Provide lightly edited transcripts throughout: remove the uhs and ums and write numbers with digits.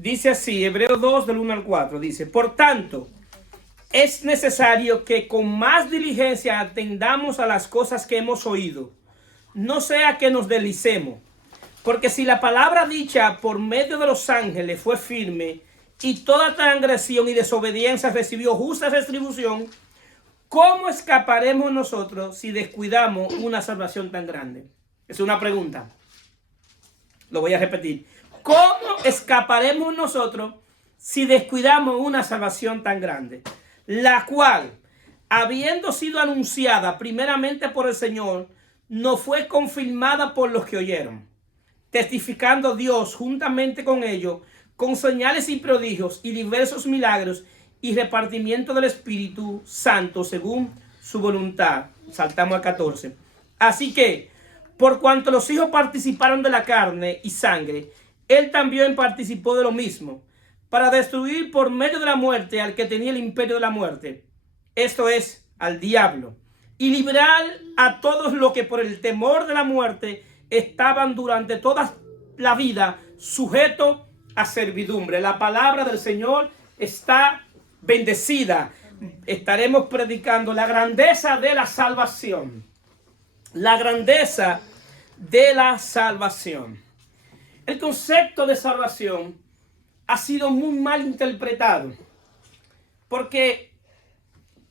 Dice así, Hebreos 2, del 1 al 4, dice, por tanto, es necesario que con más diligencia atendamos a las cosas que hemos oído, no sea que nos deslicemos, porque si la palabra dicha por medio de los ángeles fue firme, y toda transgresión y desobediencia recibió justa retribución, ¿cómo escaparemos nosotros si descuidamos una salvación tan grande? Es una pregunta. Lo voy a repetir. ¿Cómo escaparemos nosotros si descuidamos una salvación tan grande? La cual, habiendo sido anunciada primeramente por el Señor, no fue confirmada por los que oyeron, testificando Dios juntamente con ellos, con señales y prodigios y diversos milagros y repartimiento del Espíritu Santo según su voluntad. Saltamos al 14. Así que, por cuanto los hijos participaron de la carne y sangre, él también participó de lo mismo, para destruir por medio de la muerte al que tenía el imperio de la muerte, esto es, al diablo, y librar a todos los que por el temor de la muerte estaban durante toda la vida sujetos a servidumbre. La palabra del Señor está bendecida. Estaremos predicando la grandeza de la salvación. La grandeza de la salvación. El concepto de salvación ha sido muy mal interpretado, porque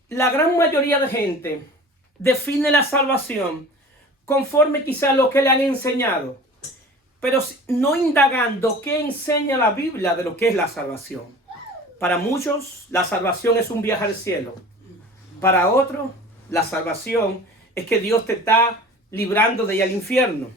la gran mayoría de gente define la salvación conforme quizá lo que le han enseñado, pero no indagando qué enseña la Biblia de lo que es la salvación. Para muchos, la salvación es un viaje al cielo. Para otros, la salvación es que Dios te está librando de ir al infierno.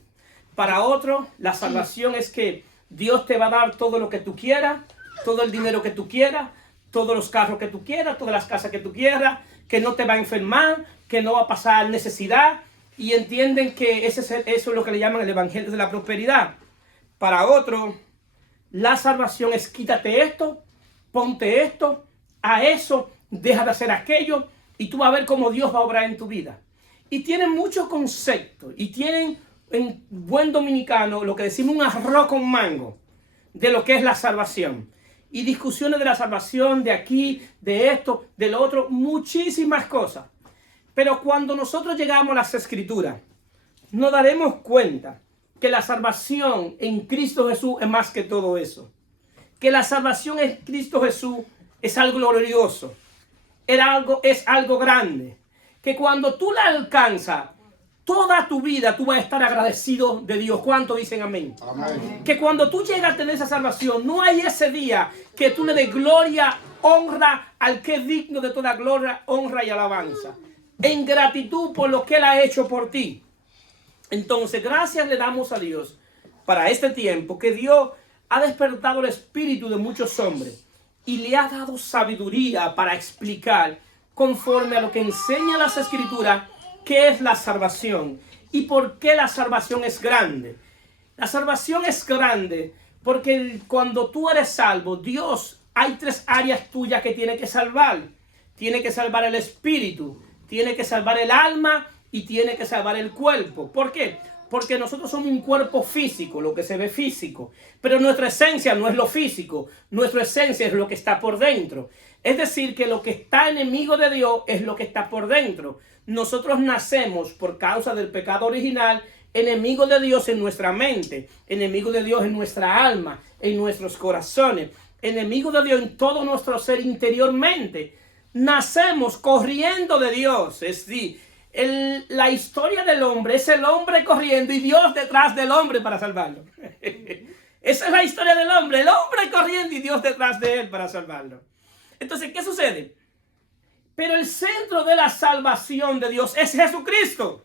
Para otros, la salvación es que Dios te va a dar todo lo que tú quieras, todo el dinero que tú quieras, todos los carros que tú quieras, todas las casas que tú quieras, que no te va a enfermar, que no va a pasar necesidad, y entienden que eso es lo que le llaman el evangelio de la prosperidad. Para otros, la salvación es quítate esto, ponte esto, a eso, deja de hacer aquello, y tú vas a ver cómo Dios va a obrar en tu vida. Y tienen muchos conceptos, y tienen en buen dominicano lo que decimos un arroz con mango de lo que es la salvación. Y discusiones de la salvación, de aquí, de esto, de lo otro, muchísimas cosas. Pero cuando nosotros llegamos a las Escrituras, nos daremos cuenta que la salvación en Cristo Jesús es más que todo eso. Que la salvación en Cristo Jesús es algo glorioso, es algo grande. Que cuando tú la alcanzas, toda tu vida tú vas a estar agradecido de Dios. ¿Cuántos dicen amén? Amén? Que cuando tú llegas a tener esa salvación, no hay ese día que tú le des gloria, honra al que es digno de toda gloria, honra y alabanza, en gratitud por lo que Él ha hecho por ti. Entonces, gracias le damos a Dios para este tiempo que Dios ha despertado el espíritu de muchos hombres y le ha dado sabiduría para explicar conforme a lo que enseña las Escrituras qué es la salvación y por qué la salvación es grande. La salvación es grande porque cuando tú eres salvo, Dios, hay tres áreas tuyas que tiene que salvar. Tiene que salvar el espíritu, tiene que salvar el alma y tiene que salvar el cuerpo. ¿Por qué? Porque nosotros somos un cuerpo físico, lo que se ve físico, pero nuestra esencia no es lo físico, nuestra esencia es lo que está por dentro. Es decir, que lo que está enemigo de Dios es lo que está por dentro. Nosotros nacemos por causa del pecado original, enemigo de Dios en nuestra mente, enemigo de Dios en nuestra alma, en nuestros corazones, enemigo de Dios en todo nuestro ser interiormente. Nacemos corriendo de Dios, es decir, la historia del hombre es el hombre corriendo y Dios detrás del hombre para salvarlo. Esa es la historia del hombre, el hombre corriendo y Dios detrás de él para salvarlo. Entonces, ¿qué sucede? Pero el centro de la salvación de Dios es Jesucristo.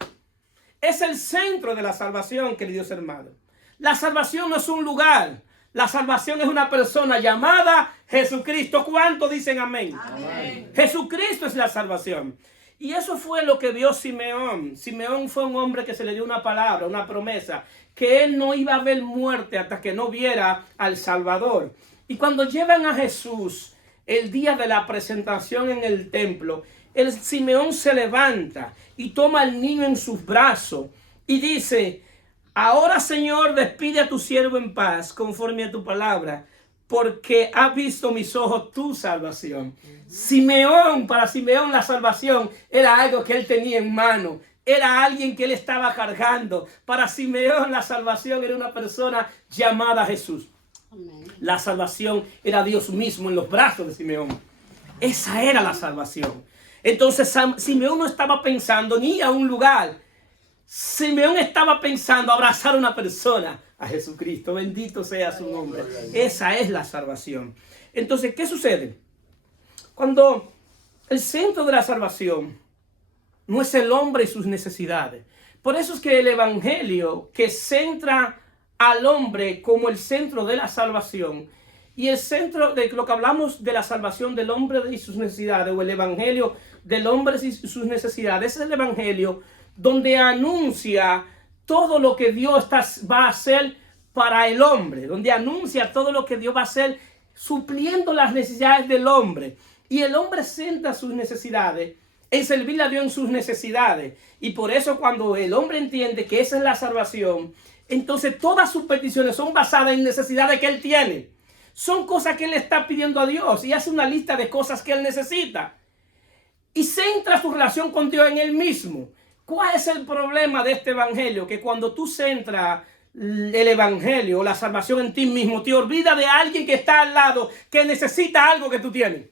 Es el centro de la salvación, queridos hermanos. La salvación no es un lugar. La salvación es una persona llamada Jesucristo. ¿Cuántos dicen amén? Amén. Jesucristo es la salvación. Y eso fue lo que vio Simeón. Simeón fue un hombre que se le dio una palabra, una promesa, que él no iba a ver muerte hasta que no viera al Salvador. Y cuando llevan a Jesús el día de la presentación en el templo, el Simeón se levanta y toma al niño en sus brazos y dice: ahora, Señor, despide a tu siervo en paz, conforme a tu palabra, porque ha visto mis ojos tu salvación. Simeón, para Simeón la salvación era algo que él tenía en mano. Era alguien que él estaba cargando. Para Simeón la salvación era una persona llamada Jesús. La salvación era Dios mismo en los brazos de Simeón. Esa era la salvación. Entonces Simeón no estaba pensando ni a un lugar. Simeón estaba pensando abrazar a una persona, a Jesucristo. Bendito sea su nombre. Esa es la salvación. Entonces, ¿qué sucede? Cuando el centro de la salvación no es el hombre y sus necesidades. Por eso es que el evangelio que centra al hombre como el centro de la salvación, y el centro de lo que hablamos de la salvación del hombre y sus necesidades, o el evangelio del hombre y sus necesidades, es el evangelio donde anuncia todo lo que Dios va a hacer para el hombre, donde anuncia todo lo que Dios va a hacer supliendo las necesidades del hombre. Y el hombre centra sus necesidades en servirle a Dios en sus necesidades. Y por eso cuando el hombre entiende que esa es la salvación, entonces todas sus peticiones son basadas en necesidades que él tiene. Son cosas que él está pidiendo a Dios y hace una lista de cosas que él necesita. Y centra su relación con Dios en él mismo. ¿Cuál es el problema de este evangelio? Que cuando tú centras el evangelio o la salvación en ti mismo, te olvidas de alguien que está al lado, que necesita algo que tú tienes.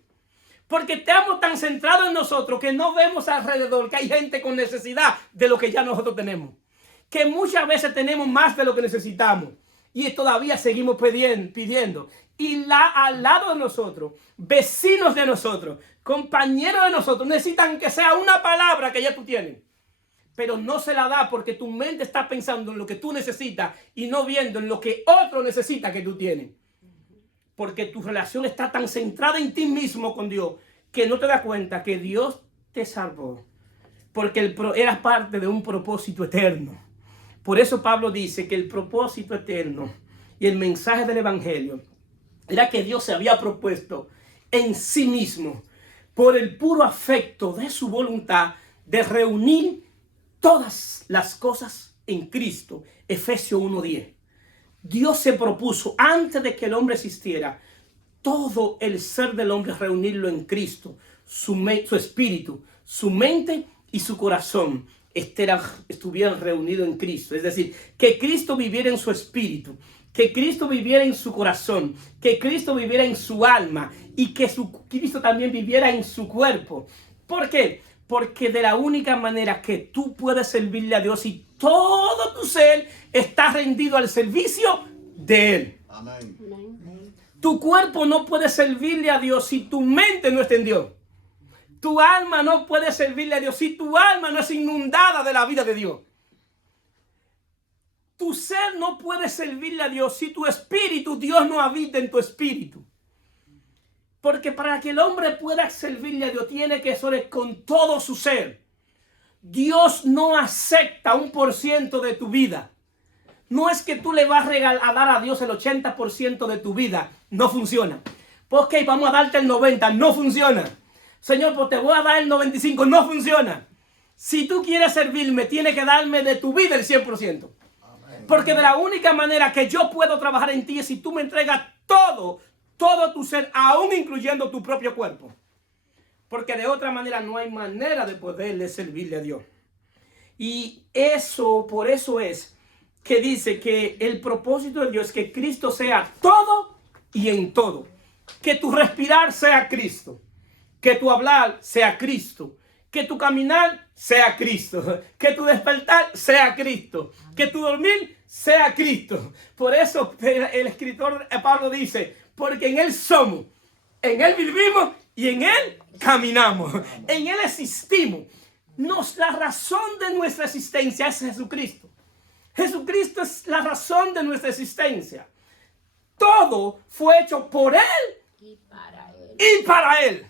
Porque estamos tan centrados en nosotros que no vemos alrededor que hay gente con necesidad de lo que ya nosotros tenemos. Que muchas veces tenemos más de lo que necesitamos y todavía seguimos pidiendo. Y al lado de nosotros, vecinos de nosotros, compañeros de nosotros, necesitan que sea una palabra que ya tú tienes. Pero no se la da porque tu mente está pensando en lo que tú necesitas y no viendo en lo que otro necesita que tú tienes. Porque tu relación está tan centrada en ti mismo con Dios que no te das cuenta que Dios te salvó. Porque eras parte de un propósito eterno. Por eso Pablo dice que el propósito eterno y el mensaje del evangelio era que Dios se había propuesto en sí mismo por el puro afecto de su voluntad de reunir todas las cosas en Cristo. Efesios 1:10. Dios se propuso antes de que el hombre existiera todo el ser del hombre reunirlo en Cristo, su espíritu, su mente y su corazón estuvieran reunidos en Cristo. Es decir, que Cristo viviera en su espíritu, que Cristo viviera en su corazón, que Cristo viviera en su alma y que Cristo también viviera en su cuerpo. ¿Por qué? Porque de la única manera que tú puedes servirle a Dios y todo tu ser está rendido al servicio de Él. Amén. Tu cuerpo no puede servirle a Dios si tu mente no está en Dios. Tu alma no puede servirle a Dios si tu alma no es inundada de la vida de Dios. Tu ser no puede servirle a Dios si tu espíritu, Dios no habita en tu espíritu. Porque para que el hombre pueda servirle a Dios, tiene que ser con todo su ser. Dios no acepta 1% de tu vida. No es que tú le vas a dar a Dios el 80% de tu vida. No funciona. Ok, vamos a darte el 90%. No funciona. Señor, pues te voy a dar el 95%. No funciona. Si tú quieres servirme, tienes que darme de tu vida el 100%. Porque de la única manera que yo puedo trabajar en ti es si tú me entregas todo tu ser, aún incluyendo tu propio cuerpo. Porque de otra manera no hay manera de poderle servirle a Dios. Y por eso es que dice que el propósito de Dios es que Cristo sea todo y en todo. Que tu respirar sea Cristo. Que tu hablar sea Cristo. Que tu caminar sea Cristo. Que tu despertar sea Cristo. Que tu dormir sea Cristo. Por eso el escritor Pablo dice, porque en Él somos, en Él vivimos y en Él caminamos. En Él existimos. La razón de nuestra existencia es Jesucristo. Jesucristo es la razón de nuestra existencia. Todo fue hecho por Él y para Él.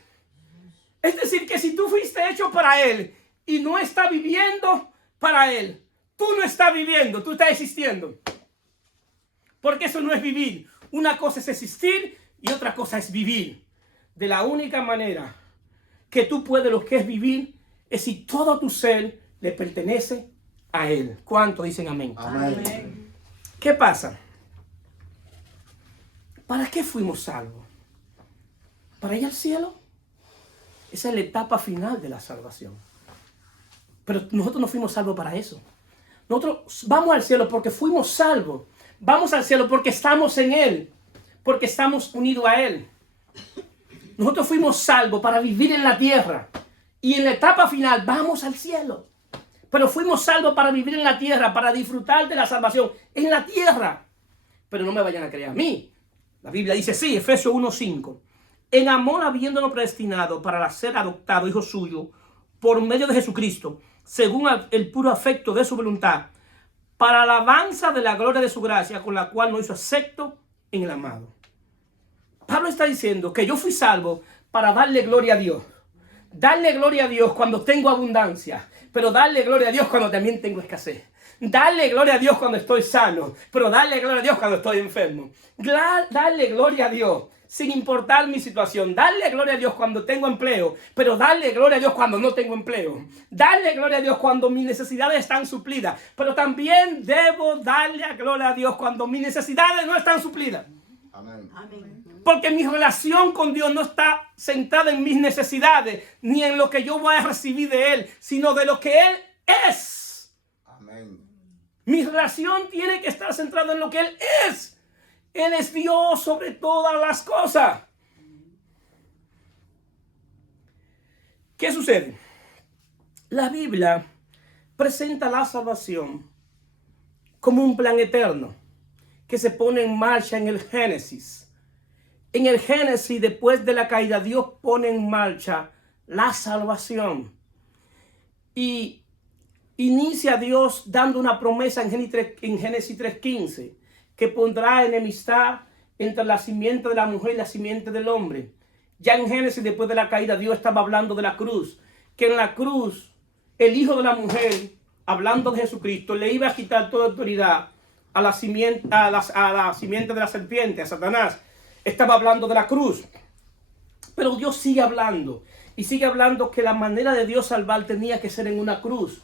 Es decir, que si tú fuiste hecho para Él y no estás viviendo para Él, tú no estás viviendo, tú estás existiendo. Porque eso no es vivir. Una cosa es existir y otra cosa es vivir. De la única manera que tú puedes lo que es vivir es si todo tu ser le pertenece a Él. ¿Cuántos dicen amén? Amén. ¿Qué pasa? ¿Para qué fuimos salvos? ¿Para ir al cielo? Esa es la etapa final de la salvación. Pero nosotros no fuimos salvos para eso. Nosotros vamos al cielo porque fuimos salvos. Vamos al cielo porque estamos en Él. Porque estamos unidos a Él. Nosotros fuimos salvos para vivir en la tierra. Y en la etapa final vamos al cielo. Pero fuimos salvos para vivir en la tierra, para disfrutar de la salvación en la tierra. Pero no me vayan a creer a mí. La Biblia dice, sí, Efesios 1:5. En amor habiéndonos predestinado para ser adoptado hijo suyo por medio de Jesucristo, según el puro afecto de su voluntad, para alabanza de la gloria de su gracia, con la cual nos hizo acepto en el amado. Pablo está diciendo que yo fui salvo para darle gloria a Dios. Darle gloria a Dios cuando tengo abundancia, pero darle gloria a Dios cuando también tengo escasez. Darle gloria a Dios cuando estoy sano, pero darle gloria a Dios cuando estoy enfermo. Darle gloria a Dios sin importar mi situación. Darle gloria a Dios cuando tengo empleo, pero darle gloria a Dios cuando no tengo empleo. Darle gloria a Dios cuando mis necesidades están suplidas, pero también debo darle gloria a Dios cuando mis necesidades no están suplidas. Amén. Amén. Porque mi relación con Dios no está centrada en mis necesidades, ni en lo que yo voy a recibir de Él, sino de lo que Él es. Amén. Mi relación tiene que estar centrada en lo que Él es. Él es Dios sobre todas las cosas. ¿Qué sucede? La Biblia presenta la salvación como un plan eterno que se pone en marcha en el Génesis. En el Génesis, después de la caída, Dios pone en marcha la salvación. Y inicia Dios dando una promesa en Génesis 3:15, que pondrá enemistad entre la simiente de la mujer y la simiente del hombre. Ya en Génesis, después de la caída, Dios estaba hablando de la cruz, que en la cruz el hijo de la mujer, hablando de Jesucristo, le iba a quitar toda autoridad a la simiente de la serpiente, a Satanás. Estaba hablando de la cruz. Pero Dios sigue hablando. Y sigue hablando que la manera de Dios salvar tenía que ser en una cruz.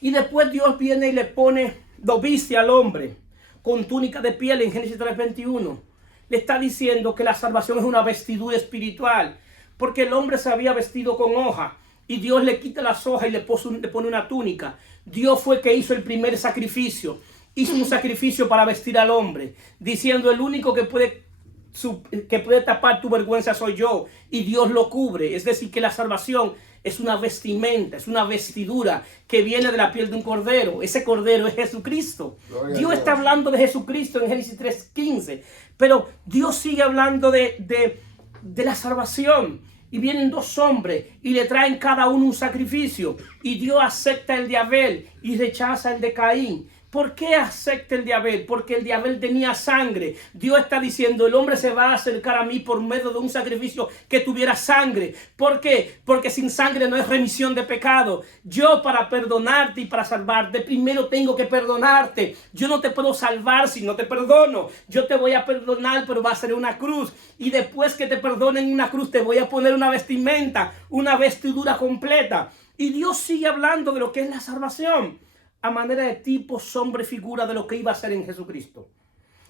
Y después Dios viene y le pone, lo viste al hombre con túnica de piel en Génesis 3:21. Le está diciendo que la salvación es una vestidura espiritual. Porque el hombre se había vestido con hoja. Y Dios le quita las hojas y le pone una túnica. Dios fue que hizo el primer sacrificio. Hizo un sacrificio para vestir al hombre. Diciendo, el único que puede tapar tu vergüenza soy yo, y Dios lo cubre. Es decir, que la salvación es una vestimenta, es una vestidura que viene de la piel de un cordero. Ese cordero es Jesucristo. Dios está hablando de Jesucristo en Génesis 3:15, pero Dios sigue hablando de la salvación. Y vienen dos hombres y le traen cada uno un sacrificio, y Dios acepta el de Abel y rechaza el de Caín. ¿Por qué acepta el de Abel? Porque el de Abel tenía sangre. Dios está diciendo, el hombre se va a acercar a mí por medio de un sacrificio que tuviera sangre. ¿Por qué? Porque sin sangre no hay remisión de pecado. Yo, para perdonarte y para salvarte, primero tengo que perdonarte. Yo no te puedo salvar si no te perdono. Yo te voy a perdonar, pero va a ser una cruz. Y después que te perdone en una cruz, te voy a poner una vestimenta, una vestidura completa. Y Dios sigue hablando de lo que es la salvación, a manera de tipo, sombra y figura de lo que iba a ser en Jesucristo.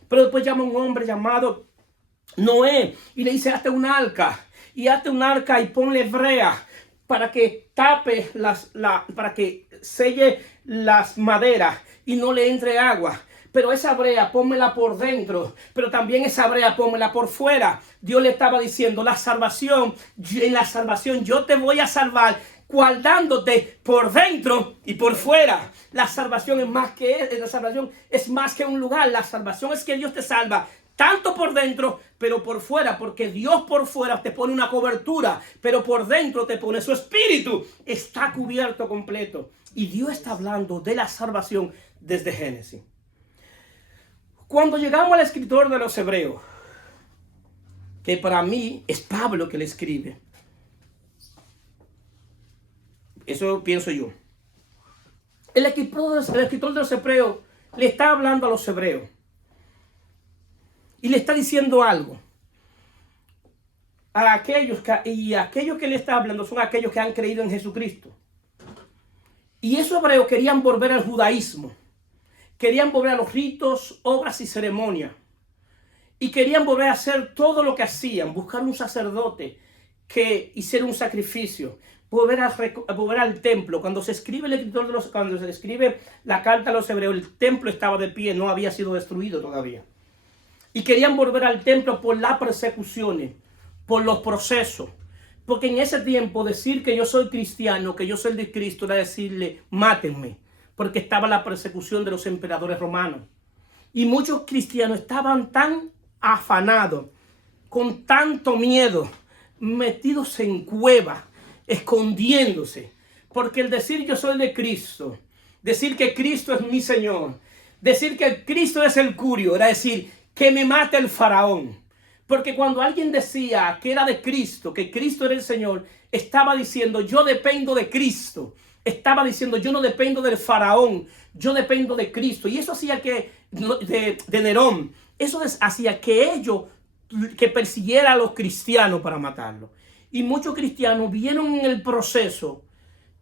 Pero después llama a un hombre llamado Noé y le dice, hazte un arca. Y hazte un arca y ponle brea para que tape para que selle las maderas y no le entre agua. Pero esa brea pónmela por dentro, pero también esa brea pónmela por fuera. Dios le estaba diciendo, en la salvación yo te voy a salvar, guardándote por dentro y por fuera. La salvación es más que un lugar. La salvación es que Dios te salva tanto por dentro, pero por fuera, porque Dios por fuera te pone una cobertura, pero por dentro te pone su espíritu. Está cubierto completo. Y Dios está hablando de la salvación desde Génesis. Cuando llegamos al escritor de los Hebreos, que para mí es Pablo que le escribe, eso pienso yo. El escritor de los Hebreos le está hablando a los hebreos y le está diciendo algo. Aquellos que le está hablando son aquellos que han creído en Jesucristo. Y esos hebreos querían volver al judaísmo. Querían volver a los ritos, obras y ceremonias. Y querían volver a hacer todo lo que hacían, buscar un sacerdote que hiciera un sacrificio, volver al templo. Cuando se escribe cuando se escribe la carta a los hebreos, el templo estaba de pie, no había sido destruido todavía. Y querían volver al templo por las persecuciones, por los procesos. Porque en ese tiempo decir que yo soy cristiano, que yo soy de Cristo, era decirle, mátenme. Porque estaba la persecución de los emperadores romanos. Y muchos cristianos estaban tan afanados, con tanto miedo, metidos en cuevas, escondiéndose. Porque el decir yo soy de Cristo, decir que Cristo es mi Señor, decir que Cristo es el curio, era decir, que me mate el faraón. Porque cuando alguien decía que era de Cristo, que Cristo era el Señor, estaba diciendo yo dependo de Cristo. Estaba diciendo yo no dependo del faraón, yo dependo de Cristo. Y eso hacía que, de Nerón, eso hacía que ellos, que persiguiera a los cristianos para matarlos. Y muchos cristianos vieron en el proceso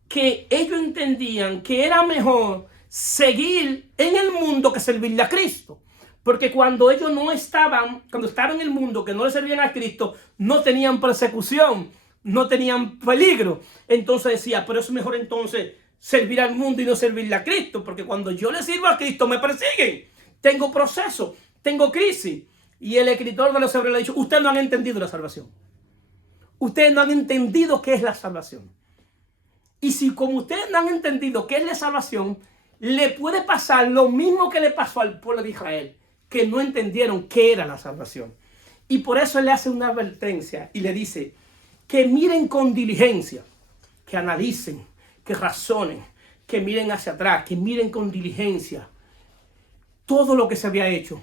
que ellos entendían que era mejor seguir en el mundo que servirle a Cristo. Porque cuando ellos cuando estaban en el mundo que no le servían a Cristo, no tenían persecución, no tenían peligro. Entonces decía, pero es mejor entonces servir al mundo y no servirle a Cristo. Porque cuando yo le sirvo a Cristo me persiguen. Tengo proceso, tengo crisis. Y el escritor de los Hebreos le ha dicho, ustedes no han entendido la salvación. Ustedes no han entendido qué es la salvación. Y si como ustedes no han entendido qué es la salvación, le puede pasar lo mismo que le pasó al pueblo de Israel, que no entendieron qué era la salvación. Y por eso él le hace una advertencia y le dice que miren con diligencia, que analicen, que razonen, que miren hacia atrás, que miren con diligencia todo lo que se había hecho.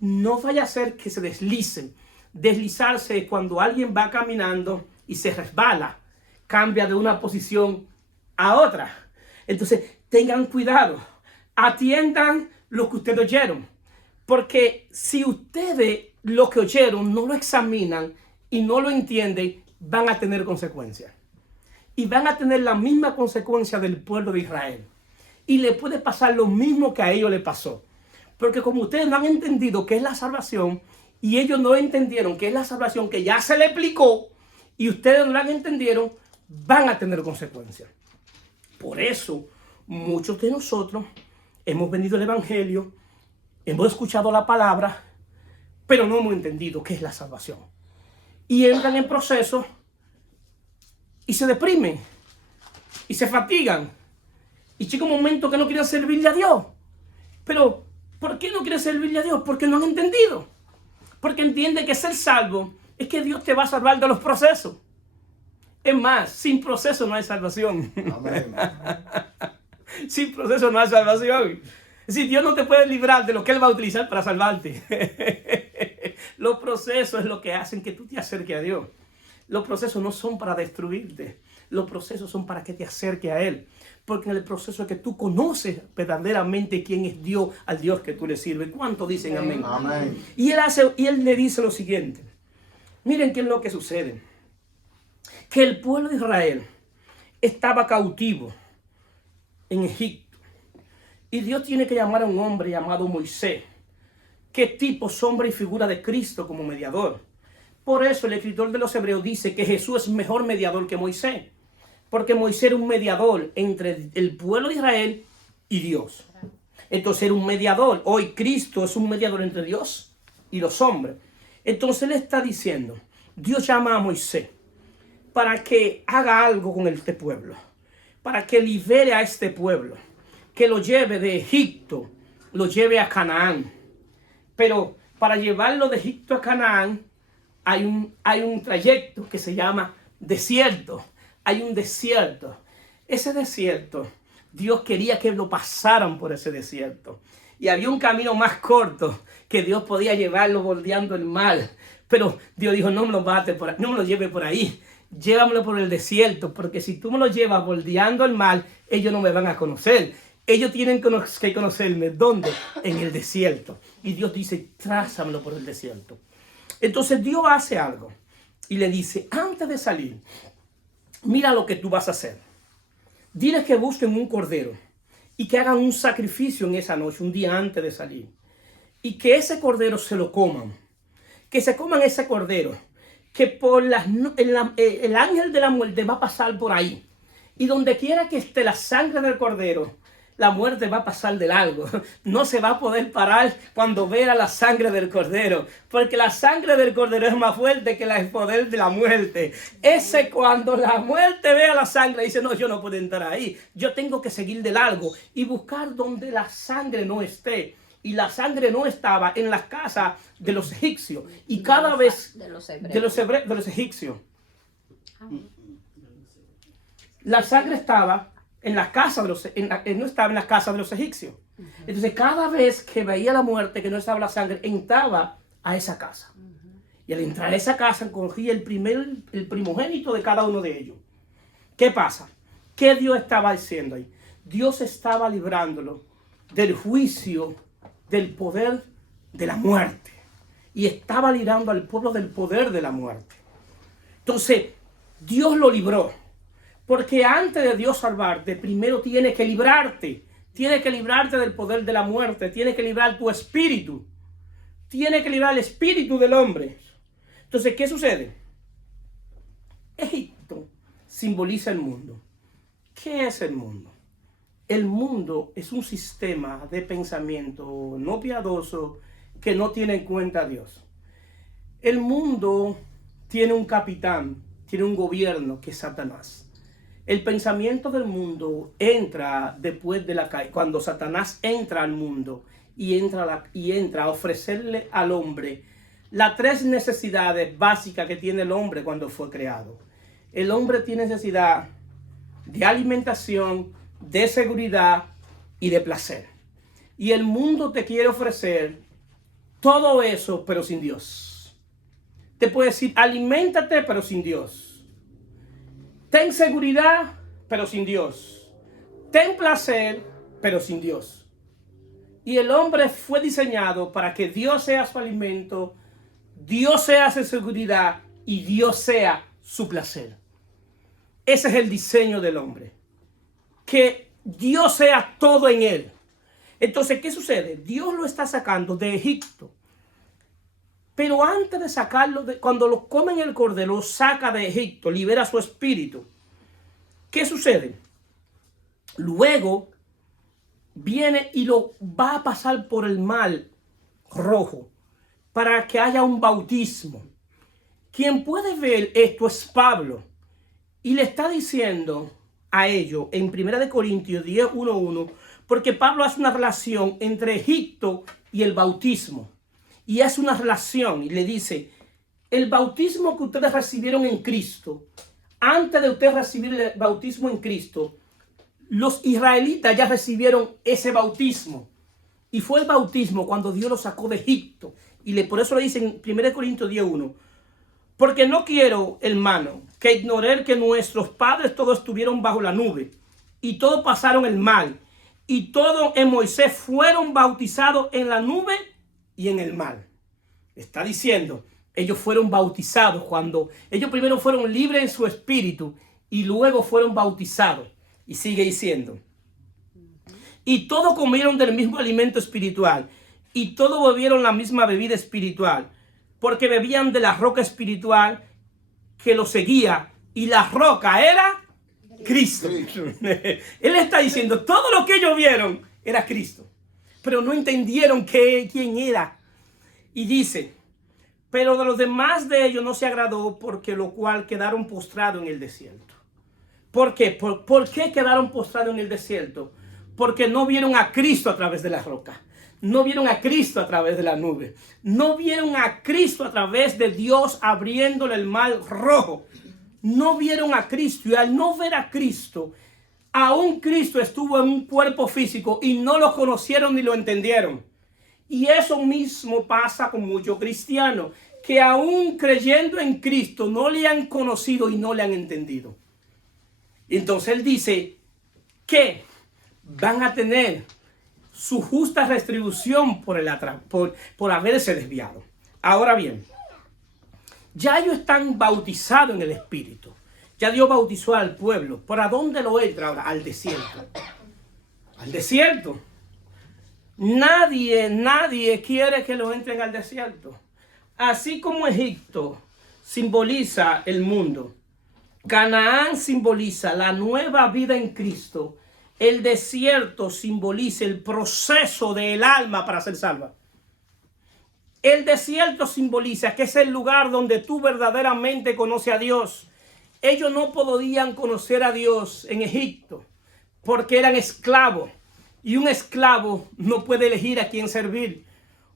No vaya a ser que se deslicen. Deslizarse es cuando alguien va caminando y se resbala, cambia de una posición a otra. Entonces tengan cuidado, atiendan lo que ustedes oyeron. Porque si ustedes lo que oyeron no lo examinan y no lo entienden, van a tener consecuencias. Y van a tener la misma consecuencia del pueblo de Israel. Y le puede pasar lo mismo que a ellos le pasó. Porque como ustedes no han entendido qué es la salvación, y ellos no entendieron qué es la salvación que ya se le explicó, y ustedes no la entendieron, van a tener consecuencias. Por eso, muchos de nosotros hemos venido al Evangelio, hemos escuchado la palabra, pero no hemos entendido qué es la salvación. Y entran en procesos y se deprimen y se fatigan. Y llega un momento que no quieren servirle a Dios. Pero, ¿por qué no quieren servirle a Dios? Porque no han entendido. Porque entienden que ser salvo es que Dios te va a salvar de los procesos. Es más, sin proceso no hay salvación. Amén. Sin proceso no hay salvación. Es decir, Dios no te puede librar de lo que Él va a utilizar para salvarte. Los procesos es lo que hacen que tú te acerques a Dios. Los procesos no son para destruirte. Los procesos son para que te acerques a Él. Porque en el proceso es que tú conoces verdaderamente quién es Dios, al Dios que tú le sirves. ¿Cuántos dicen amén? Amén. Y él le dice lo siguiente. Miren qué es lo que sucede. Que el pueblo de Israel estaba cautivo en Egipto. Y Dios tiene que llamar a un hombre llamado Moisés, que es tipo, sombra y figura de Cristo como mediador. Por eso el escritor de los Hebreos dice que Jesús es mejor mediador que Moisés. Porque Moisés era un mediador entre el pueblo de Israel y Dios. Entonces era un mediador. Hoy Cristo es un mediador entre Dios y los hombres. Entonces él está diciendo, Dios llama a Moisés para que haga algo con este pueblo. Para que libere a este pueblo. Que lo lleve de Egipto, lo lleve a Canaán. Pero para llevarlo de Egipto a Canaán hay un trayecto que se llama desierto. Hay un desierto. Ese desierto, Dios quería que lo pasaran por ese desierto. Y había un camino más corto que Dios podía llevarlo bordeando el mar. Pero Dios dijo, no me lo lleve por ahí. Llévamelo por el desierto, porque si tú me lo llevas bordeando el mar, ellos no me van a conocer. Ellos tienen que conocerme. ¿Dónde? En el desierto. Y Dios dice, trázamelo por el desierto. Entonces Dios hace algo y le dice, antes de salir, mira lo que tú vas a hacer. Diles que busquen un cordero y que hagan un sacrificio en esa noche, un día antes de salir. Y que ese cordero se lo coman. que se coman ese cordero, que por el ángel de la muerte va a pasar por ahí. Y donde quiera que esté la sangre del cordero, la muerte va a pasar de largo. No se va a poder parar cuando vea la sangre del cordero, porque la sangre del cordero es más fuerte que el poder de la muerte. Ese cuando la muerte vea la sangre, dice, no, yo no puedo entrar ahí. Yo tengo que seguir de largo y buscar donde la sangre no esté. Y la sangre no estaba en las casas de los egipcios. Y cada vez de los egipcios. La sangre estaba en la casa de no estaba en la casa de los egipcios. Entonces cada vez que veía la muerte, que no estaba la sangre, entraba a esa casa. Y al entrar a esa casa cogía el primogénito de cada uno de ellos. ¿Qué pasa? ¿Qué Dios estaba diciendo ahí? Dios estaba librándolo del juicio, del poder de la muerte. Y estaba librando al pueblo del poder de la muerte. Entonces, Dios lo libró. Porque antes de Dios salvarte, primero tiene que librarte. Tiene que librarte del poder de la muerte. Tiene que librar tu espíritu. Tiene que librar el espíritu del hombre. Entonces, ¿qué sucede? Egipto simboliza el mundo. ¿Qué es el mundo? El mundo es un sistema de pensamiento no piadoso que no tiene en cuenta a Dios. El mundo tiene un capitán, tiene un gobierno que es Satanás. El pensamiento del mundo entra después de la caída, cuando Satanás entra al mundo y entra a ofrecerle al hombre las tres necesidades básicas que tiene el hombre cuando fue creado. El hombre tiene necesidad de alimentación, de seguridad y de placer. Y el mundo te quiere ofrecer todo eso, pero sin Dios. Te puede decir, aliméntate, pero sin Dios. Ten seguridad, pero sin Dios. Ten placer, pero sin Dios. Y el hombre fue diseñado para que Dios sea su alimento, Dios sea su seguridad y Dios sea su placer. Ese es el diseño del hombre. Que Dios sea todo en él. Entonces, ¿qué sucede? Dios lo está sacando de Egipto. Pero antes de sacarlo, cuando lo comen el cordero, lo saca de Egipto, libera su espíritu. ¿Qué sucede? Luego viene y lo va a pasar por el mar Rojo para que haya un bautismo. Quien puede ver esto es Pablo. Y le está diciendo a ellos en 1 Corintios 10:1:1, porque Pablo hace una relación entre Egipto y el bautismo. Y es una relación y le dice, el bautismo que ustedes recibieron en Cristo, antes de ustedes recibir el bautismo en Cristo, los israelitas ya recibieron ese bautismo. Y fue el bautismo cuando Dios los sacó de Egipto. Y por eso le dice en 1 Corintios 10:1, porque no quiero, hermano, que ignoren que nuestros padres todos estuvieron bajo la nube y todos pasaron el mar y todos en Moisés fueron bautizados en la nube y en el mar. Está diciendo, ellos fueron bautizados cuando ellos primero fueron libres en su espíritu y luego fueron bautizados. Y sigue diciendo, y todos comieron del mismo alimento espiritual y todos bebieron la misma bebida espiritual, porque bebían de la roca espiritual que los seguía, y la roca era Cristo. Él está diciendo, todo lo que ellos vieron era Cristo, pero no entendieron quién era. Y dice, pero de los demás de ellos no se agradó, porque lo cual quedaron postrados en el desierto. ¿Por qué? ¿Por qué quedaron postrados en el desierto? Porque no vieron a Cristo a través de la roca. No vieron a Cristo a través de la nube. No vieron a Cristo a través de Dios abriéndole el mar Rojo. No vieron a Cristo. Y al no ver a Cristo, aún Cristo estuvo en un cuerpo físico y no lo conocieron ni lo entendieron. Y eso mismo pasa con muchos cristianos, que aún creyendo en Cristo no le han conocido y no le han entendido. Entonces él dice que van a tener su justa retribución por haberse desviado. Ahora bien, ya ellos están bautizados en el Espíritu. Ya Dios bautizó al pueblo. ¿Para dónde lo entra ahora? Al desierto. Al desierto. Nadie quiere que lo entren al desierto. Así como Egipto simboliza el mundo, Canaán simboliza la nueva vida en Cristo, el desierto simboliza el proceso del alma para ser salva. El desierto simboliza que es el lugar donde tú verdaderamente conoces a Dios. Ellos no podían conocer a Dios en Egipto porque eran esclavos. Y un esclavo no puede elegir a quién servir.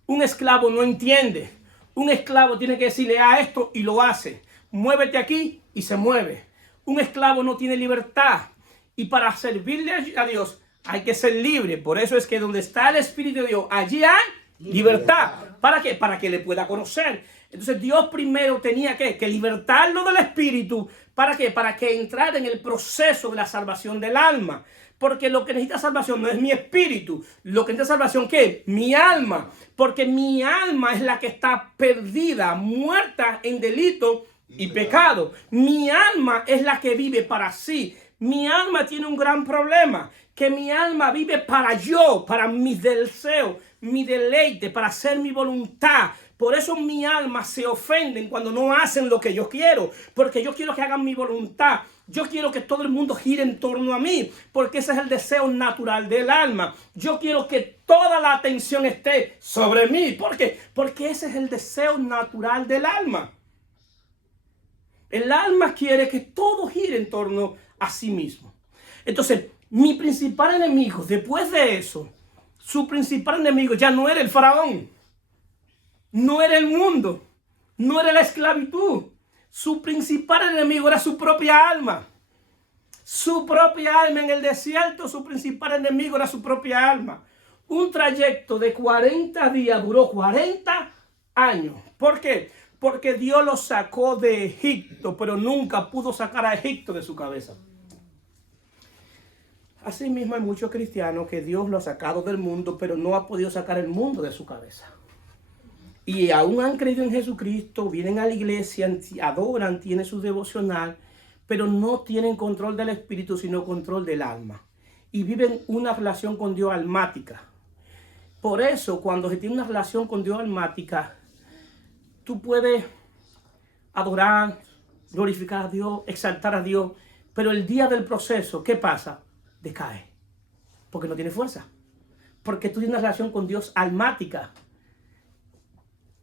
Un esclavo no entiende. Un esclavo tiene que decirle a esto y lo hace. Muévete aquí y se mueve. Un esclavo no tiene libertad. Y para servirle a Dios hay que ser libre. Por eso es que donde está el Espíritu de Dios, allí hay libertad. ¿Para qué? Para que le pueda conocer. Entonces Dios primero tenía que libertarlo del Espíritu. ¿Para qué? Para que entrara en el proceso de la salvación del alma. Porque lo que necesita salvación no es mi espíritu. Lo que necesita salvación, ¿qué? Mi alma. Porque mi alma es la que está perdida, muerta en delito y pecado. Mi alma es la que vive para sí. Mi alma tiene un gran problema. Que mi alma vive para yo, para mis deseos, mi deleite, para hacer mi voluntad. Por eso mi alma se ofenden cuando no hacen lo que yo quiero. Porque yo quiero que hagan mi voluntad. Yo quiero que todo el mundo gire en torno a mí, porque ese es el deseo natural del alma. Yo quiero que toda la atención esté sobre mí. ¿Por qué? Porque ese es el deseo natural del alma. El alma quiere que todo gire en torno a sí mismo. Entonces, mi principal enemigo, después de eso, su principal enemigo ya no era el faraón, no era el mundo, no era la esclavitud. Su principal enemigo era su propia alma. Su propia alma en el desierto, su principal enemigo era su propia alma. Un trayecto de 40 días duró 40 años. ¿Por qué? Porque Dios lo sacó de Egipto, pero nunca pudo sacar a Egipto de su cabeza. Asimismo hay muchos cristianos que Dios lo ha sacado del mundo, pero no ha podido sacar el mundo de su cabeza. Y aún han creído en Jesucristo, vienen a la iglesia, adoran, tienen su devocional, pero no tienen control del espíritu, sino control del alma. Y viven una relación con Dios almática. Por eso, cuando se tiene una relación con Dios almática, tú puedes adorar, glorificar a Dios, exaltar a Dios, pero el día del proceso, ¿qué pasa? Decae, porque no tiene fuerza. Porque tú tienes una relación con Dios almática.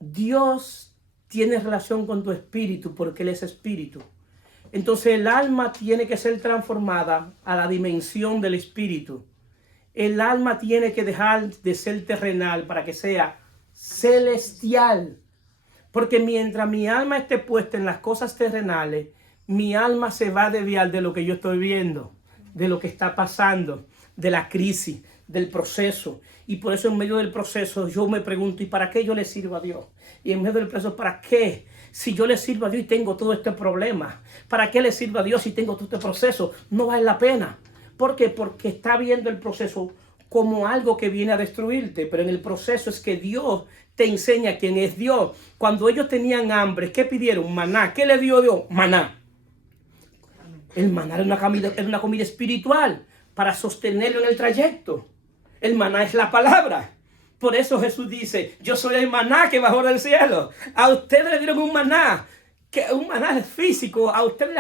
Dios tiene relación con tu espíritu porque Él es espíritu. Entonces el alma tiene que ser transformada a la dimensión del espíritu. El alma tiene que dejar de ser terrenal para que sea celestial. Porque mientras mi alma esté puesta en las cosas terrenales, mi alma se va a desviar de lo que yo estoy viendo, de lo que está pasando, de la crisis, del proceso. Y por eso en medio del proceso yo me pregunto, ¿y para qué yo le sirvo a Dios? Y en medio del proceso, ¿para qué? Si yo le sirvo a Dios y tengo todo este problema, ¿para qué le sirvo a Dios si tengo todo este proceso? No vale la pena. ¿Por qué? Porque está viendo el proceso como algo que viene a destruirte, pero en el proceso es que Dios te enseña quién es Dios. Cuando ellos tenían hambre, ¿qué pidieron? Maná. ¿Qué le dio Dios? Maná. El maná era una comida espiritual para sostenerlo en el trayecto. El maná es la palabra. Por eso Jesús dice, yo soy el maná que bajó del cielo. A ustedes le dieron un maná físico. A ustedes,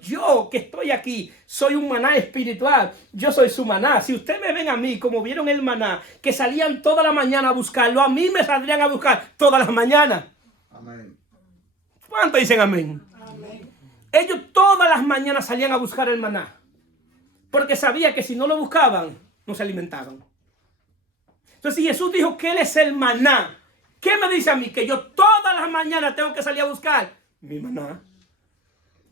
yo que estoy aquí, soy un maná espiritual. Yo soy su maná. Si ustedes me ven a mí como vieron el maná, que salían toda la mañana a buscarlo, a mí me saldrían a buscar todas las mañanas. Amén. ¿Cuántos dicen amén? Amén. Ellos todas las mañanas salían a buscar el maná. Porque sabía que si no lo buscaban, no se alimentaban. Entonces, si Jesús dijo que Él es el maná, ¿qué me dice a mí? Que yo todas las mañanas tengo que salir a buscar mi maná.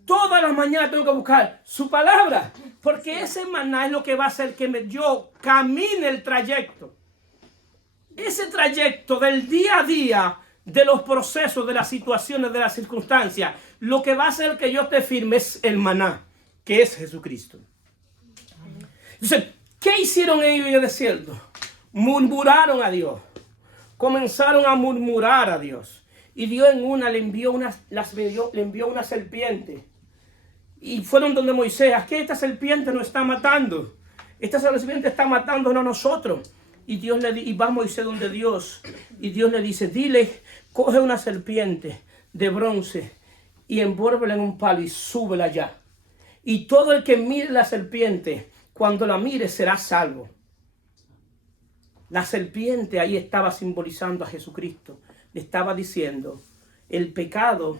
Todas las mañanas tengo que buscar su palabra. Porque ese maná es lo que va a hacer que yo camine el trayecto. Ese trayecto del día a día, de los procesos, de las situaciones, de las circunstancias, lo que va a hacer que yo esté firme es el maná, que es Jesucristo. Entonces, ¿qué hicieron ellos en el desierto? Murmuraron a Dios. Comenzaron a murmurar a Dios. Y Dios en una le envió una serpiente. Y fueron donde Moisés, ¿a qué esta serpiente nos está matando? Esta serpiente está matándonos a nosotros. Y va Moisés donde Dios. Y Dios le dice, dile, coge una serpiente de bronce y envuélvela en un palo y súbela allá. Y todo el que mire la serpiente, cuando la mire, será salvo. La serpiente ahí estaba simbolizando a Jesucristo. Le estaba diciendo, el pecado,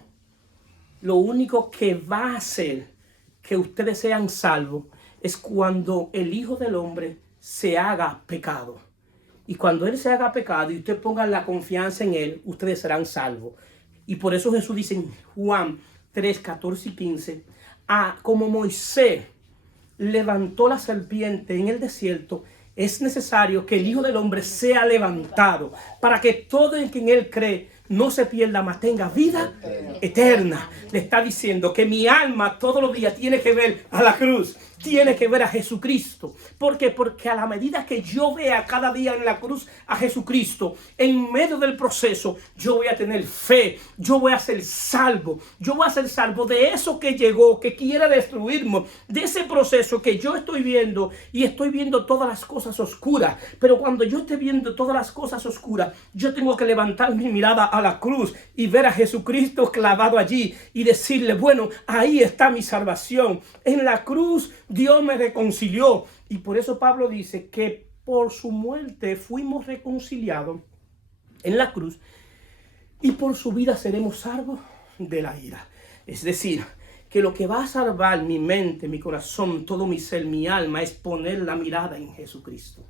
lo único que va a hacer que ustedes sean salvos es cuando el Hijo del Hombre se haga pecado. Y cuando Él se haga pecado y usted ponga la confianza en Él, ustedes serán salvos. Y por eso Jesús dice en Juan 3, 14 y 15, como Moisés levantó la serpiente en el desierto, es necesario que el Hijo del Hombre sea levantado para que todo el que en Él cree no se pierda, mas tenga vida eterna. Le está diciendo que mi alma todos los días tiene que ver a la cruz, tiene que ver a Jesucristo. ¿Por qué? Porque a la medida que yo vea cada día en la cruz a Jesucristo, en medio del proceso, yo voy a tener fe, yo voy a ser salvo, yo voy a ser salvo de eso que llegó, que quiere destruirme, de ese proceso que yo estoy viendo y estoy viendo todas las cosas oscuras. Pero cuando yo esté viendo todas las cosas oscuras, yo tengo que levantar mi mirada a la cruz y ver a Jesucristo clavado allí y decirle, bueno, ahí está mi salvación. En la cruz Dios me reconcilió. Y por eso Pablo dice que por su muerte fuimos reconciliados en la cruz y por su vida seremos salvos de la ira. Es decir, que lo que va a salvar mi mente, mi corazón, todo mi ser, mi alma, es poner la mirada en Jesucristo.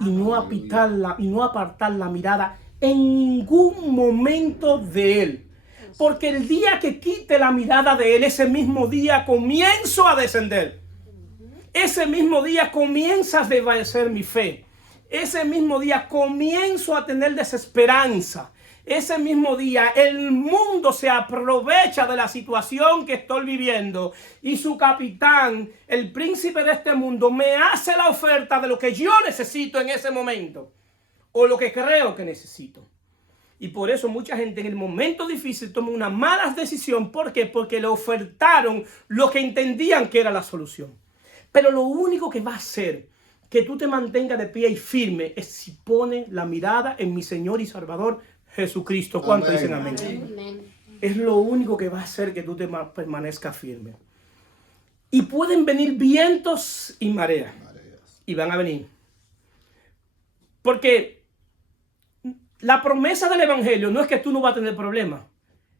Y no apartar la mirada en ningún momento de Él. Porque el día que quite la mirada de Él, ese mismo día comienzo a descender. Ese mismo día comienza a desvanecer mi fe. Ese mismo día comienzo a tener desesperanza. Ese mismo día el mundo se aprovecha de la situación que estoy viviendo y su capitán, el príncipe de este mundo, me hace la oferta de lo que yo necesito en ese momento o lo que creo que necesito. Y por eso mucha gente en el momento difícil toma una mala decisión. ¿Por qué? Porque le ofertaron lo que entendían que era la solución. Pero lo único que va a hacer que tú te mantengas de pie y firme es si pone la mirada en mi Señor y Salvador Jesucristo. ¿Cuántos dicen amén? Amén? Es lo único que va a hacer que tú te permanezcas firme. Y pueden venir vientos y mareas. Y van a venir. Porque la promesa del Evangelio no es que tú no vas a tener problemas.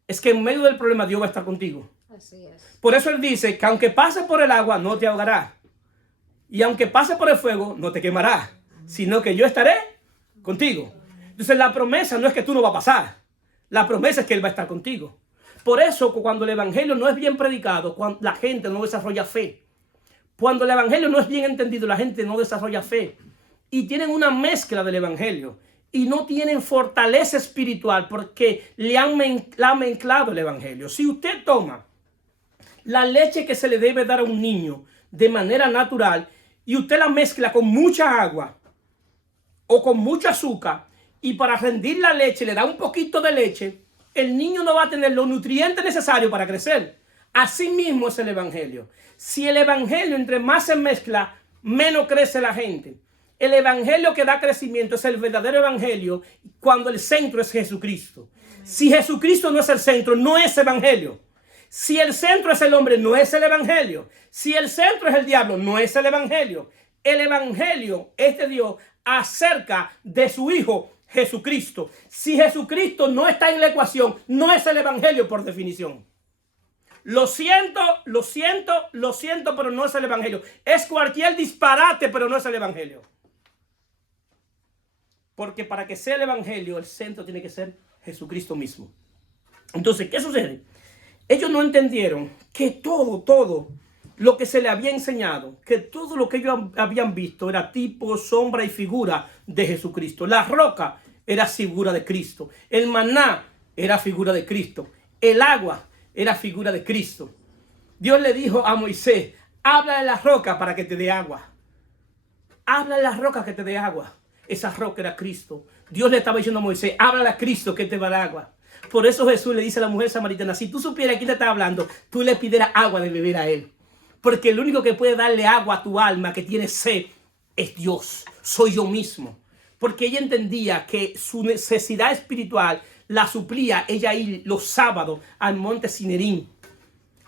Es que en medio del problema Dios va a estar contigo. Así es. Por eso Él dice que aunque pases por el agua no te ahogarás. Y aunque pases por el fuego no te quemarás. Sino que yo estaré contigo. Entonces la promesa no es que tú no vas a pasar. La promesa es que Él va a estar contigo. Por eso cuando el Evangelio no es bien predicado, cuando la gente no desarrolla fe. Cuando el Evangelio no es bien entendido, la gente no desarrolla fe. Y tienen una mezcla del Evangelio. Y no tienen fortaleza espiritual porque le han mezclado el Evangelio. Si usted toma la leche que se le debe dar a un niño de manera natural y usted la mezcla con mucha agua o con mucho azúcar y para rendir la leche le da un poquito de leche, el niño no va a tener los nutrientes necesarios para crecer. Así mismo es el Evangelio. Si el Evangelio entre más se mezcla, menos crece la gente. El Evangelio que da crecimiento es el verdadero Evangelio cuando el centro es Jesucristo. Si Jesucristo no es el centro, no es Evangelio. Si el centro es el hombre, no es el Evangelio. Si el centro es el diablo, no es el Evangelio. El Evangelio es de Dios acerca de su Hijo Jesucristo. Si Jesucristo no está en la ecuación, no es el Evangelio por definición. Lo siento, pero no es el Evangelio. Es cualquier disparate, pero no es el Evangelio. Porque para que sea el Evangelio, el centro tiene que ser Jesucristo mismo. Entonces, ¿qué sucede? Ellos no entendieron que todo lo que se le había enseñado, que todo lo que ellos habían visto era tipo, sombra y figura de Jesucristo. La roca era figura de Cristo. El maná era figura de Cristo. El agua era figura de Cristo. Dios le dijo a Moisés, habla de la roca para que te dé agua. Habla de la roca que te dé agua. Esa roca era Cristo. Dios le estaba diciendo a Moisés, háblale a Cristo que te va a dar agua. Por eso Jesús le dice a la mujer samaritana, si tú supieras quién te está hablando, tú le pidieras agua de beber a Él. Porque el único que puede darle agua a tu alma que tiene sed es Dios, soy yo mismo. Porque ella entendía que su necesidad espiritual la suplía ella ir los sábados al monte Sinaí,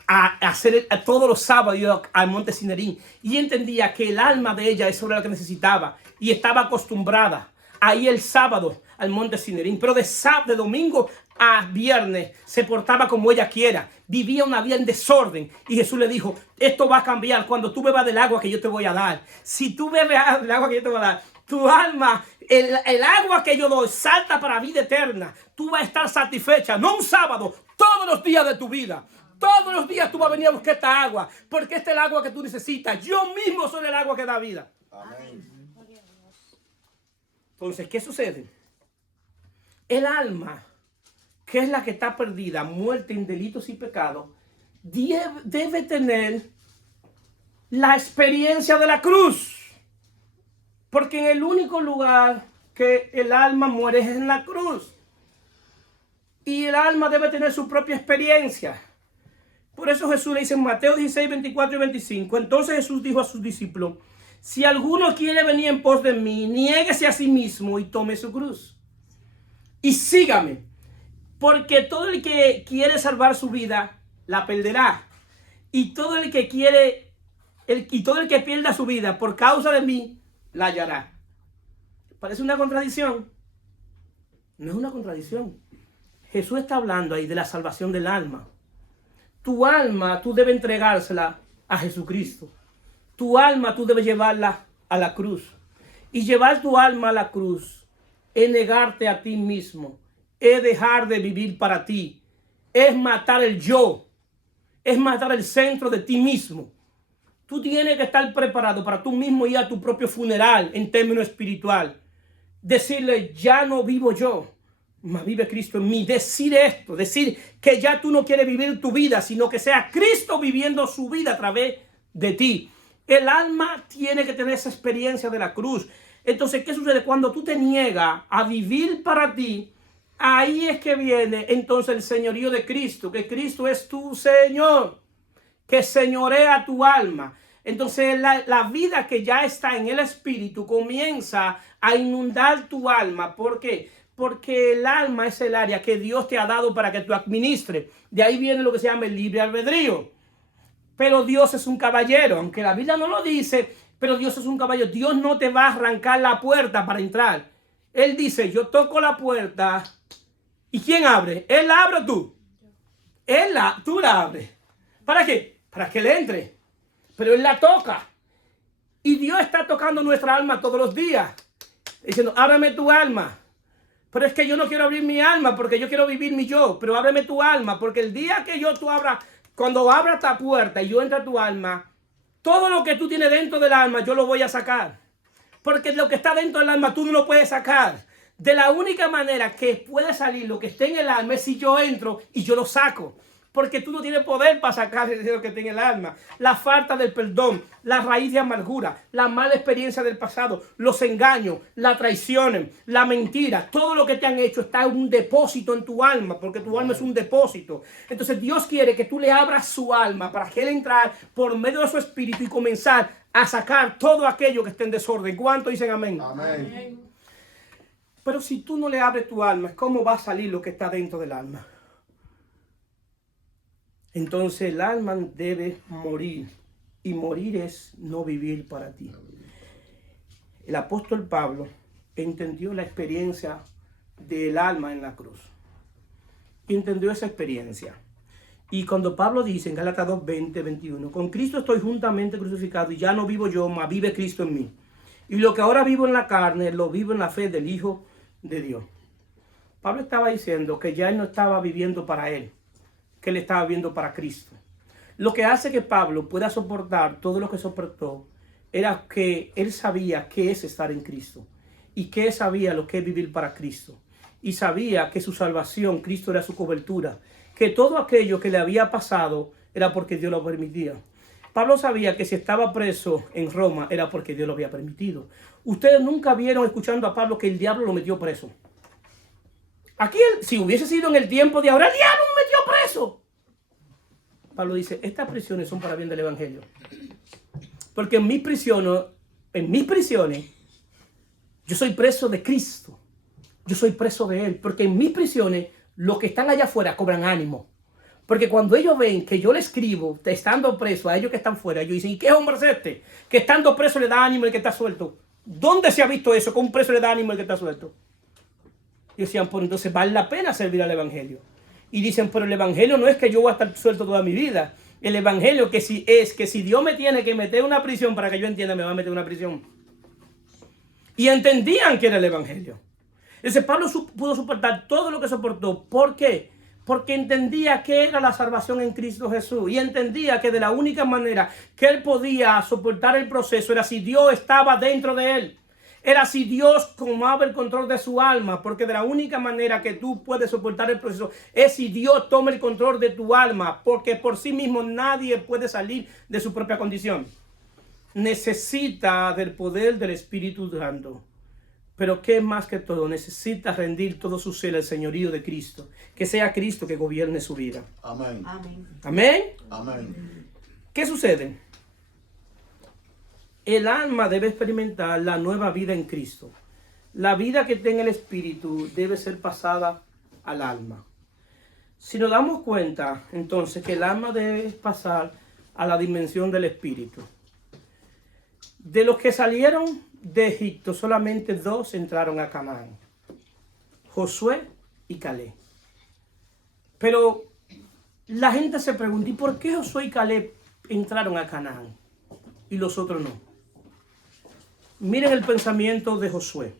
a todos los sábados al monte Sinaí. Y entendía que el alma de ella eso era lo que necesitaba. Y estaba acostumbrada a ir el sábado al monte Sinaí. Pero de domingo a viernes se portaba como ella quiera. Vivía una vida en desorden. Y Jesús le dijo, esto va a cambiar cuando tú bebas del agua que yo te voy a dar. Si tú bebes del agua que yo te voy a dar, tu alma, el agua que yo doy, salta para vida eterna. Tú vas a estar satisfecha, no un sábado, todos los días de tu vida. Todos los días tú vas a venir a buscar esta agua, porque esta es el agua que tú necesitas. Yo mismo soy el agua que da vida. Amén. Entonces, ¿qué sucede? El alma, que es la que está perdida, muerta en delitos y pecados, debe tener la experiencia de la cruz. Porque en el único lugar que el alma muere es en la cruz. Y el alma debe tener su propia experiencia. Por eso Jesús le dice en Mateo 16, 24 y 25. Entonces Jesús dijo a sus discípulos, si alguno quiere venir en pos de mí, niéguese a sí mismo y tome su cruz. Y sígame. Porque todo el que quiere salvar su vida, la perderá. Y todo el que pierda su vida por causa de mí, la hallará. ¿Parece una contradicción? No es una contradicción. Jesús está hablando ahí de la salvación del alma. Tu alma, tú debes entregársela a Jesucristo. Tu alma, tú debes llevarla a la cruz. Y llevar tu alma a la cruz es negarte a ti mismo. Es dejar de vivir para ti. Es matar el yo. Es matar el centro de ti mismo. Tú tienes que estar preparado para tú mismo ir a tu propio funeral en términos espiritual. Decirle, ya no vivo yo, mas vive Cristo en mí. Decir esto, decir que ya tú no quieres vivir tu vida, sino que sea Cristo viviendo su vida a través de ti. El alma tiene que tener esa experiencia de la cruz. Entonces, ¿qué sucede? Cuando tú te niegas a vivir para ti, ahí es que viene entonces el señorío de Cristo, que Cristo es tu Señor, que señorea tu alma. Entonces la vida que ya está en el Espíritu comienza a inundar tu alma. ¿Por qué? Porque el alma es el área que Dios te ha dado para que tú administres. De ahí viene lo que se llama el libre albedrío. Pero Dios es un caballero, aunque la Biblia no lo dice, pero Dios es un caballero. Dios no te va a arrancar la puerta para entrar. Él dice, yo toco la puerta. ¿Y quién abre? ¿Él la abre o tú? Tú la abres. ¿Para qué? Para que le entre. Pero Él la toca. Y Dios está tocando nuestra alma todos los días. Diciendo, ábreme tu alma. Pero es que yo no quiero abrir mi alma porque yo quiero vivir mi yo. Pero ábreme tu alma porque el día que tú abras, cuando abra esta puerta y yo entre a tu alma, todo lo que tú tienes dentro del alma yo lo voy a sacar. Porque lo que está dentro del alma tú no lo puedes sacar. De la única manera que puede salir lo que esté en el alma es si yo entro y yo lo saco. Porque tú no tienes poder para sacar lo que está en el alma. La falta del perdón, la raíz de amargura, la mala experiencia del pasado, los engaños, la traición, la mentira, todo lo que te han hecho está en un depósito en tu alma, porque tu alma es un depósito. Entonces Dios quiere que tú le abras su alma para que Él entrar por medio de su espíritu y comenzar a sacar todo aquello que esté en desorden. ¿Cuántos dicen amén? Amén. Pero si tú no le abres tu alma, ¿cómo va a salir lo que está dentro del alma? Entonces el alma debe morir. Y morir es no vivir para ti. El apóstol Pablo entendió la experiencia del alma en la cruz. Entendió esa experiencia. Y cuando Pablo dice en Gálatas 2, 20, 21, con Cristo estoy juntamente crucificado y ya no vivo yo, mas vive Cristo en mí. Y lo que ahora vivo en la carne, lo vivo en la fe del Hijo de Dios. Pablo estaba diciendo que ya él no estaba viviendo para él, que él estaba viviendo para Cristo. Lo que hace que Pablo pueda soportar todo lo que soportó era que él sabía qué es estar en Cristo y que sabía lo que es vivir para Cristo. Y sabía que su salvación, Cristo era su cobertura, que todo aquello que le había pasado era porque Dios lo permitía. Pablo sabía que si estaba preso en Roma era porque Dios lo había permitido. Ustedes nunca vieron escuchando a Pablo que el diablo lo metió preso. Aquí, si hubiese sido en el tiempo de ahora, el diablo me metió preso. Pablo dice, estas prisiones son para bien del evangelio. Porque en mis prisiones en mis prisiones, yo soy preso de Cristo. Yo soy preso de Él. Porque en mis prisiones, los que están allá afuera cobran ánimo. Porque cuando ellos ven que yo le escribo, estando preso, a ellos que están fuera, ellos dicen, ¿y qué hombre es este? Que estando preso le da ánimo el que está suelto. ¿Dónde se ha visto eso? Que un preso le da ánimo el que está suelto. Y decían, pues entonces vale la pena servir al Evangelio. Y dicen, pero el Evangelio no es que yo voy a estar suelto toda mi vida. El Evangelio que si es que si Dios me tiene que meter en una prisión para que yo entienda, me va a meter en una prisión. Y entendían que era el Evangelio. Ese Pablo pudo soportar todo lo que soportó. ¿Por qué? Porque entendía que era la salvación en Cristo Jesús. Y entendía que de la única manera que él podía soportar el proceso era si Dios estaba dentro de él. Era si Dios tomaba el control de su alma. Porque de la única manera que tú puedes soportar el proceso es si Dios toma el control de tu alma. Porque por sí mismo nadie puede salir de su propia condición. Necesita del poder del Espíritu Santo. Pero qué más que todo, necesita rendir todo su ser al señorío de Cristo. Que sea Cristo que gobierne su vida. Amén. Amén. Amén. Amén. ¿Qué sucede? El alma debe experimentar la nueva vida en Cristo. La vida que tenga el Espíritu debe ser pasada al alma. Si nos damos cuenta, entonces, que el alma debe pasar a la dimensión del Espíritu. De los que salieron de Egipto, solamente 2 entraron a Canaán: Josué y Caleb. Pero la gente se pregunta, ¿y por qué Josué y Caleb entraron a Canaán y los otros no? Miren el pensamiento de Josué.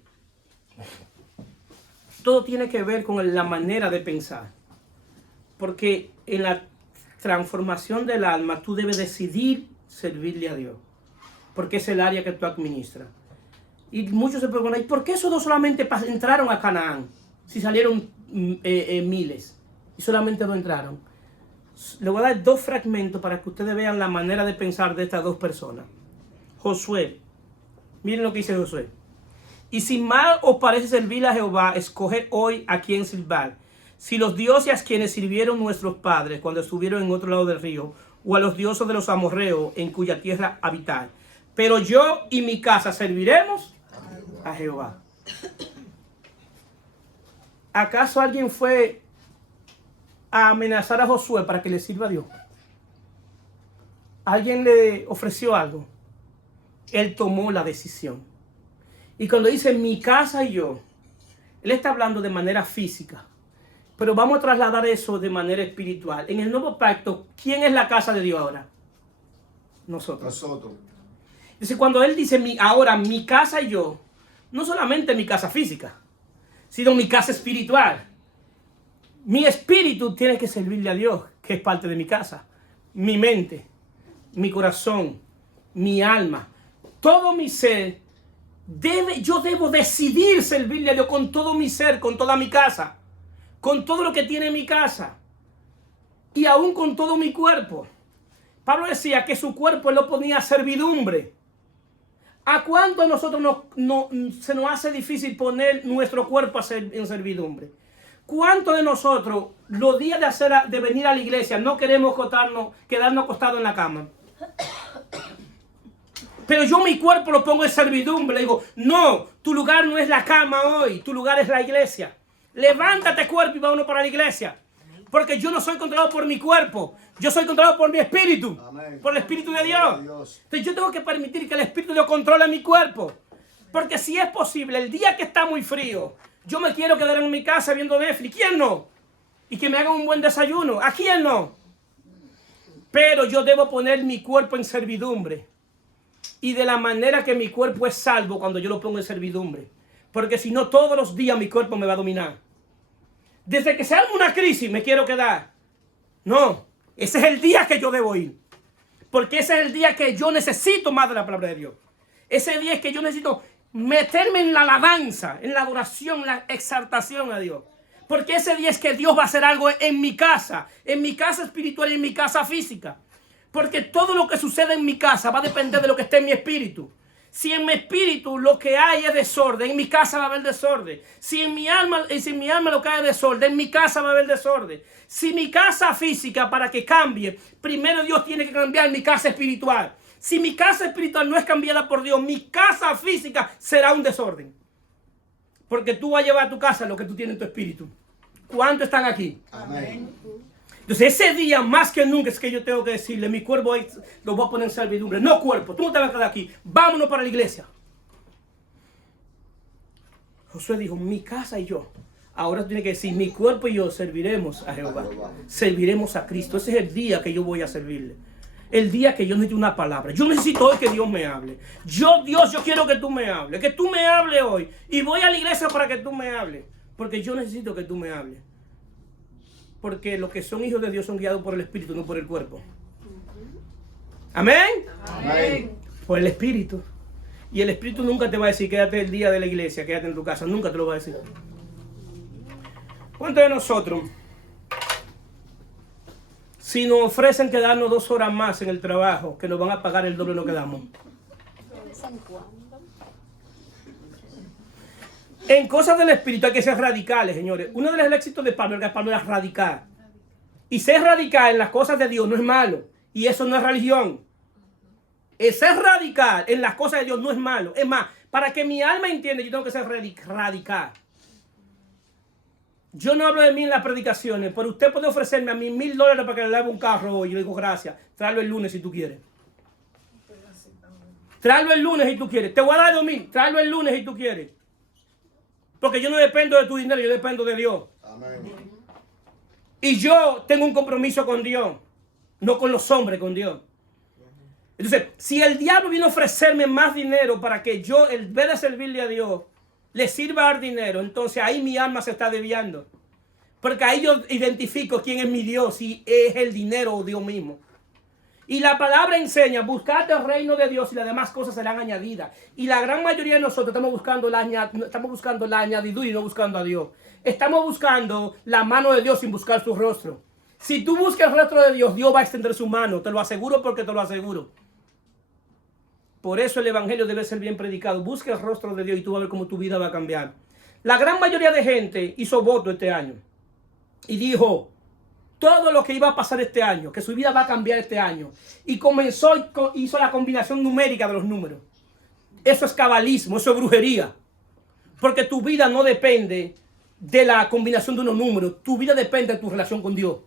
Todo tiene que ver con la manera de pensar. Porque en la transformación del alma, tú debes decidir servirle a Dios. Porque es el área que tú administras. Y muchos se preguntan, ¿y por qué esos 2 solamente entraron a Canaán? Si salieron miles y solamente 2 entraron. Le voy a dar 2 fragmentos para que ustedes vean la manera de pensar de estas 2 personas. Josué, miren lo que dice Josué. Y si mal os parece servir a Jehová, escoged hoy a quién sirvar. Si los dioses a quienes sirvieron nuestros padres cuando estuvieron en otro lado del río, o a los dioses de los amorreos en cuya tierra habitar. Pero yo y mi casa serviremos a Jehová. ¿Acaso alguien fue a amenazar a Josué para que le sirva a Dios? ¿Alguien le ofreció algo? Él tomó la decisión. Y cuando dice mi casa y yo, él está hablando de manera física. Pero vamos a trasladar eso de manera espiritual. En el nuevo pacto, ¿quién es la casa de Dios ahora? Nosotros. Dice, cuando él dice ahora mi casa y yo, no solamente mi casa física, sino mi casa espiritual. Mi espíritu tiene que servirle a Dios, que es parte de mi casa. Mi mente, mi corazón, mi alma, todo mi ser, yo debo decidir servirle a Dios con todo mi ser, con toda mi casa, con todo lo que tiene mi casa y aún con todo mi cuerpo. Pablo decía que su cuerpo él lo ponía a servidumbre. ¿A cuánto a nosotros se nos hace difícil poner nuestro cuerpo en servidumbre? ¿Cuántos de nosotros los días de venir a la iglesia no queremos quedarnos acostados en la cama? Pero yo mi cuerpo lo pongo en servidumbre. Le digo, no, tu lugar no es la cama hoy, tu lugar es la iglesia. Levántate cuerpo y vámonos para la iglesia. Porque yo no soy controlado por mi cuerpo. Yo soy controlado por mi espíritu. Amén. Por el Espíritu de Dios. Entonces yo tengo que permitir que el Espíritu de Dios controle mi cuerpo. Porque si es posible, el día que está muy frío, yo me quiero quedar en mi casa viendo Netflix. ¿Quién no? Y que me hagan un buen desayuno. ¿A quién no? Pero yo debo poner mi cuerpo en servidumbre. Y de la manera que mi cuerpo es salvo cuando yo lo pongo en servidumbre. Porque si no, todos los días mi cuerpo me va a dominar. Desde que se arma una crisis me quiero quedar. No, ese es el día que yo debo ir. Porque ese es el día que yo necesito más de la palabra de Dios. Ese día es que yo necesito meterme en la alabanza, en la adoración, la exaltación a Dios. Porque ese día es que Dios va a hacer algo en mi casa espiritual y en mi casa física. Porque todo lo que sucede en mi casa va a depender de lo que esté en mi espíritu. Si en mi espíritu lo que hay es desorden, en mi casa va a haber desorden. Si en mi alma lo que hay es desorden, en mi casa va a haber desorden. Si mi casa física para que cambie, primero Dios tiene que cambiar mi casa espiritual. Si mi casa espiritual no es cambiada por Dios, mi casa física será un desorden. Porque tú vas a llevar a tu casa lo que tú tienes en tu espíritu. ¿Cuántos están aquí? Amén. Entonces ese día más que nunca es que yo tengo que decirle, mi cuerpo lo voy a poner en servidumbre. No, cuerpo, tú no te vas a quedar aquí. Vámonos para la iglesia. Josué dijo, mi casa y yo. Ahora tú tienes que decir, mi cuerpo y yo serviremos a Jehová. Serviremos a Cristo. Ese es el día que yo voy a servirle. El día que yo necesito una palabra. Yo necesito hoy que Dios me hable. Dios, yo quiero que tú me hables. Que tú me hables hoy. Y voy a la iglesia para que tú me hables. Porque yo necesito que tú me hables. Porque los que son hijos de Dios son guiados por el Espíritu, no por el cuerpo. Amén. Amén. Por el Espíritu. Y el Espíritu nunca te va a decir, quédate el día de la iglesia, quédate en tu casa. Nunca te lo va a decir. ¿Cuántos de nosotros, si nos ofrecen quedarnos 2 horas más en el trabajo, que nos van a pagar el doble de lo que damos? En cosas del Espíritu hay que ser radicales, señores. Uno de los éxitos de Pablo era radical. Y ser radical en las cosas de Dios no es malo. Y eso no es religión. El ser radical en las cosas de Dios no es malo. Es más, para que mi alma entienda, yo tengo que ser radical. Yo no hablo de mí en las predicaciones, pero usted puede ofrecerme a mí $1,000 para que le lave un carro hoy. Yo le digo, gracias, tráelo el lunes si tú quieres. Tráelo el lunes si tú quieres. Te voy a dar 2,000, tráelo el lunes si tú quieres. Porque yo no dependo de tu dinero, yo dependo de Dios. Amén. Y yo tengo un compromiso con Dios, no con los hombres, con Dios. Entonces, si el diablo viene a ofrecerme más dinero para que yo, en vez de servirle a Dios, le sirva a dar dinero, entonces ahí mi alma se está desviando. Porque ahí yo identifico quién es mi Dios, si es el dinero o Dios mismo. Y la palabra enseña, buscad el reino de Dios y las demás cosas serán añadidas. Y la gran mayoría de nosotros estamos buscando la añadidura y no buscando a Dios. Estamos buscando la mano de Dios sin buscar su rostro. Si tú buscas el rostro de Dios, Dios va a extender su mano. Te lo aseguro porque te lo aseguro. Por eso el evangelio debe ser bien predicado. Busca el rostro de Dios y tú vas a ver cómo tu vida va a cambiar. La gran mayoría de gente hizo voto este año. Y dijo todo lo que iba a pasar este año, que su vida va a cambiar este año. Y hizo la combinación numérica de los números. Eso es cabalismo, eso es brujería. Porque tu vida no depende de la combinación de unos números. Tu vida depende de tu relación con Dios.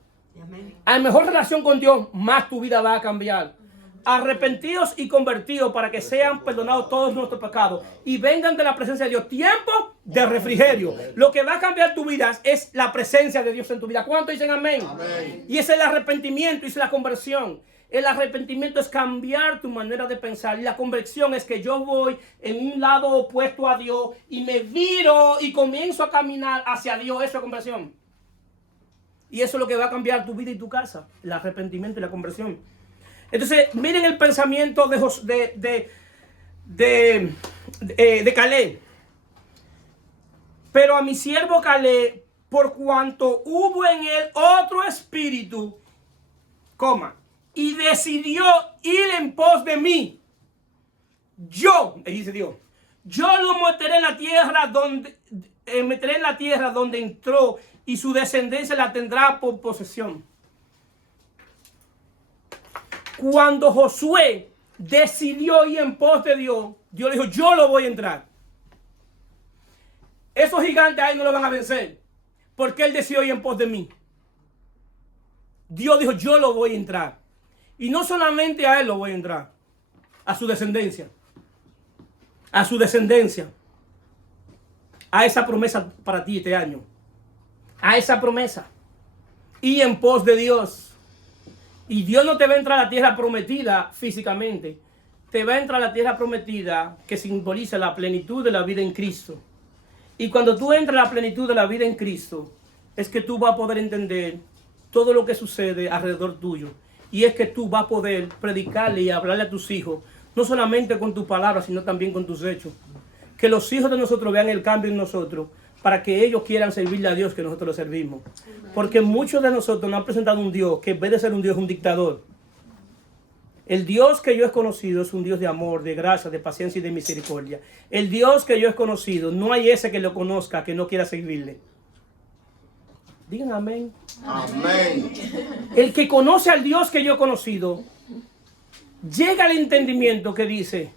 A mejor relación con Dios, más tu vida va a cambiar. Arrepentidos y convertidos para que sean perdonados todos nuestros pecados y vengan de la presencia de Dios. Tiempo de refrigerio. Lo que va a cambiar tu vida es la presencia de Dios en tu vida. ¿Cuántos dicen amén? Amén. Y es el arrepentimiento, y es la conversión. El arrepentimiento es cambiar tu manera de pensar. Y la conversión es que yo voy en un lado opuesto a Dios y me viro y comienzo a caminar hacia Dios. Eso es conversión. Y eso es lo que va a cambiar tu vida y tu casa. El arrepentimiento y la conversión. Entonces, miren el pensamiento de Caleb. Pero a mi siervo Caleb, por cuanto hubo en él otro espíritu, y decidió ir en pos de mí. Dice Dios, yo lo meteré en la tierra donde entró y su descendencia la tendrá por posesión. Cuando Josué decidió ir en pos de Dios, Dios le dijo, yo lo voy a entrar. Esos gigantes ahí no lo van a vencer, porque él decidió ir en pos de mí. Dios dijo, yo lo voy a entrar. Y no solamente a él lo voy a entrar, a su descendencia. A su descendencia. A esa promesa para ti este año. A esa promesa. Y en pos de Dios. Y Dios no te va a entrar a la tierra prometida físicamente. Te va a entrar a la tierra prometida que simboliza la plenitud de la vida en Cristo. Y cuando tú entras a la plenitud de la vida en Cristo, es que tú vas a poder entender todo lo que sucede alrededor tuyo. Y es que tú vas a poder predicarle y hablarle a tus hijos, no solamente con tus palabras, sino también con tus hechos. Que los hijos de nosotros vean el cambio en nosotros, para que ellos quieran servirle a Dios que nosotros le servimos. Porque muchos de nosotros nos han presentado un Dios que en vez de ser un Dios es un dictador. El Dios que yo he conocido es un Dios de amor, de gracia, de paciencia y de misericordia. El Dios que yo he conocido, no hay ese que lo conozca que no quiera servirle. Digan amén. Amén. El que conoce al Dios que yo he conocido, llega al entendimiento que dice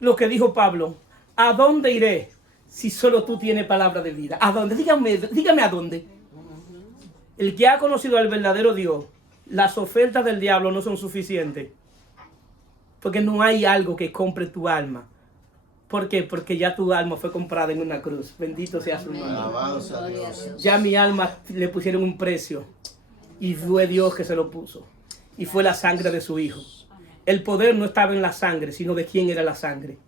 lo que dijo Pablo: ¿a dónde iré si solo tú tienes palabra de vida? ¿A dónde? Dígame a dónde. El que ha conocido al verdadero Dios, las ofertas del diablo no son suficientes. Porque no hay algo que compre tu alma. ¿Por qué? Porque ya tu alma fue comprada en una cruz. Bendito sea su nombre. Alabados a Dios. Ya mi alma le pusieron un precio. Y fue Dios que se lo puso. Y fue la sangre de su Hijo. El poder no estaba en la sangre, sino de quién era la sangre.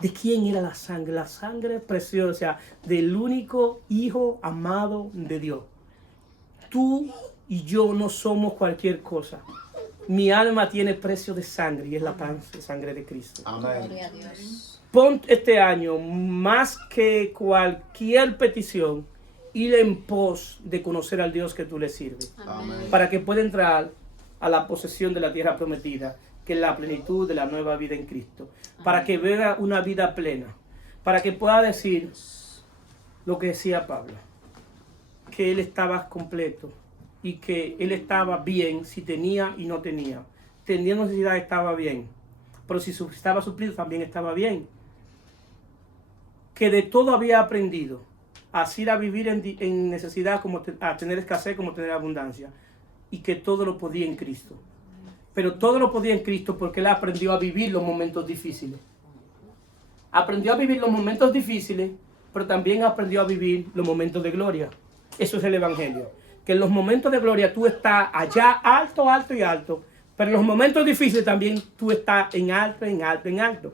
¿De quién era la sangre? La sangre preciosa del único Hijo amado de Dios. Tú y yo no somos cualquier cosa. Mi alma tiene precio de sangre y es la sangre de Cristo. Amén. Pon este año, más que cualquier petición, ir en pos de conocer al Dios que tú le sirves. Amén. Para que pueda entrar a la posesión de la tierra prometida, que es la plenitud de la nueva vida en Cristo. Para que vea una vida plena. Para que pueda decir lo que decía Pablo, que él estaba completo y que él estaba bien si tenía y no tenía. Tenía necesidad, estaba bien. Pero si estaba suplido, también estaba bien. Que de todo había aprendido. Así a vivir en necesidad, como a tener escasez, como tener abundancia. Y que todo lo podía en Cristo. Pero todo lo podía en Cristo porque él aprendió a vivir los momentos difíciles. Aprendió a vivir los momentos difíciles, pero también aprendió a vivir los momentos de gloria. Eso es el Evangelio. Que en los momentos de gloria tú estás allá alto, alto y alto. Pero en los momentos difíciles también tú estás en alto, en alto, en alto.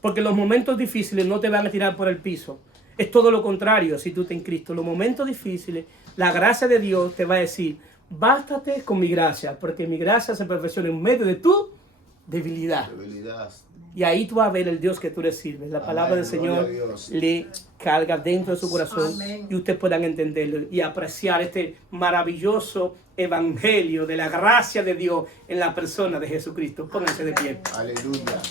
Porque los momentos difíciles no te van a tirar por el piso. Es todo lo contrario si tú estás en Cristo. Los momentos difíciles, la gracia de Dios te va a decir: bástate con mi gracia, porque mi gracia se perfecciona en medio de tu debilidad. Y ahí tú vas a ver el Dios que tú le sirves. La palabra del Señor le carga dentro de su corazón. Amén. Y ustedes puedan entenderlo y apreciar este maravilloso evangelio de la gracia de Dios en la persona de Jesucristo. Pónganse de pie. Aleluya.